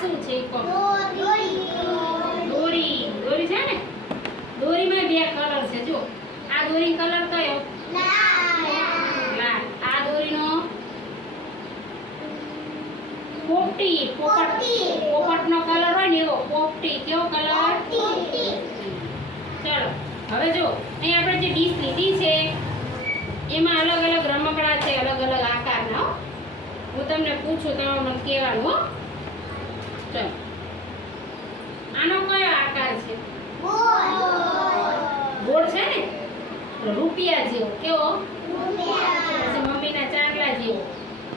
શું છે કહો. દોરી. દોરી. છે ને? દોરીમાં બે કલર છે જો આ દોરી કલર કયો? લાલ. આ દોરીનો પોપટી. પોપટ. પોપટનો કલર હોય ને એવો. પોપટી. કેવો કલર ચાલો હવે જો અહીં આપણે જે ડીશ લીધી છે એમાં અલગ અલગ રમકડા છે અલગ અલગ આકારના. હું તમને પૂછું તમે મને કહેવાનું હો. ચાલો. આનો કયો આકાર છે? ગોળ છે ને? રૂપિયા જેવો. કેવો? મમ્મીના ચાંદલા જેવો.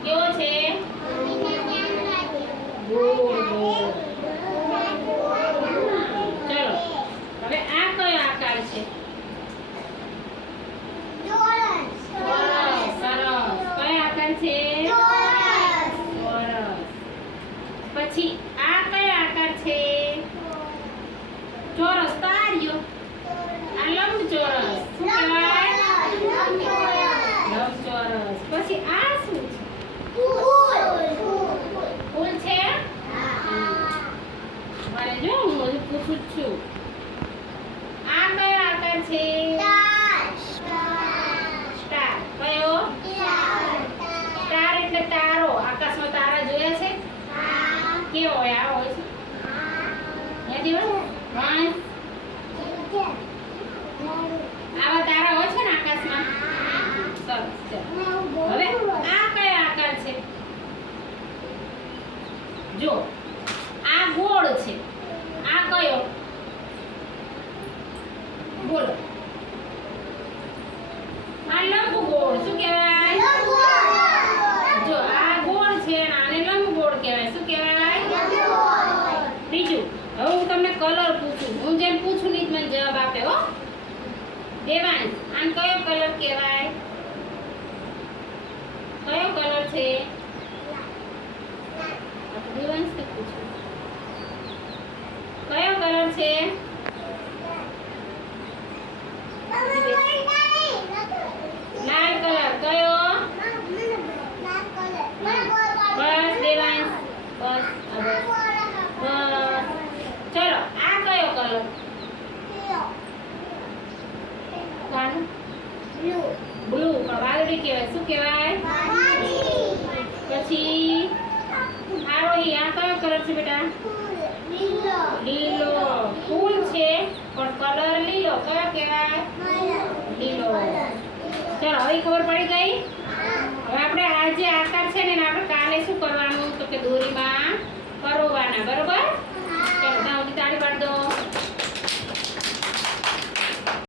કેવો છે? ગોળ ગોળ. ચલો હવે આ કયો આકાર છે? સરસ કયો આકાર છે? પછી આ કયો આકાર છે ચોરસ તાર્યો આ લંબચોરસ શું કહેવાય લંબચોરસ પછી આ શું છે ફૂલ છે મારે જો હું હજુ પૂછું જ છું આ કયો આકાર છે સ્ટાર કયો સ્ટાર એટલે તારો આકાશમાં તારા જોયા છે કેવો હોય આ હોય છે? યાદી હોય વાંસ આવા તારા હોય છે ને આકાશમાં? સરસ, ચાલો. હવે આ કયા આકાર છે? જો, આ ગોળ છે. આ કયો? બોલો આ લંબગોળ, શું કહેવાય જો આ ગોળ છે અને આને લંબ ગોળ કહેવાય શું કહેવાય બીજું હવે હું તમને કલર પૂછું. હું જેમ પૂછું નહીં મને જવાબ આપે હો. દેવાંશ આમ કયો કલર કહેવાય? કયો કલર છે? દેવાંશને પૂછું. કયો કલર છે લાલ કલર કયો બસ દેવાંશ બસ આ બસ બસ ચલો આ કયો કલર કોણ બ્લુ વાદળી કહેવાય. શું કહેવાય? પછી આરોહી આ કયો કલર છે બેટા? લીલો. ફૂલ છે પણ કલર લીલો. કયો કહેવાય? લીલો. ચલો હવે ખબર પડી ગઈ? હવે આપણે આ જે આકાર છે ને આપણે કાલે શું કરવાનું? તો કે દોરીમાં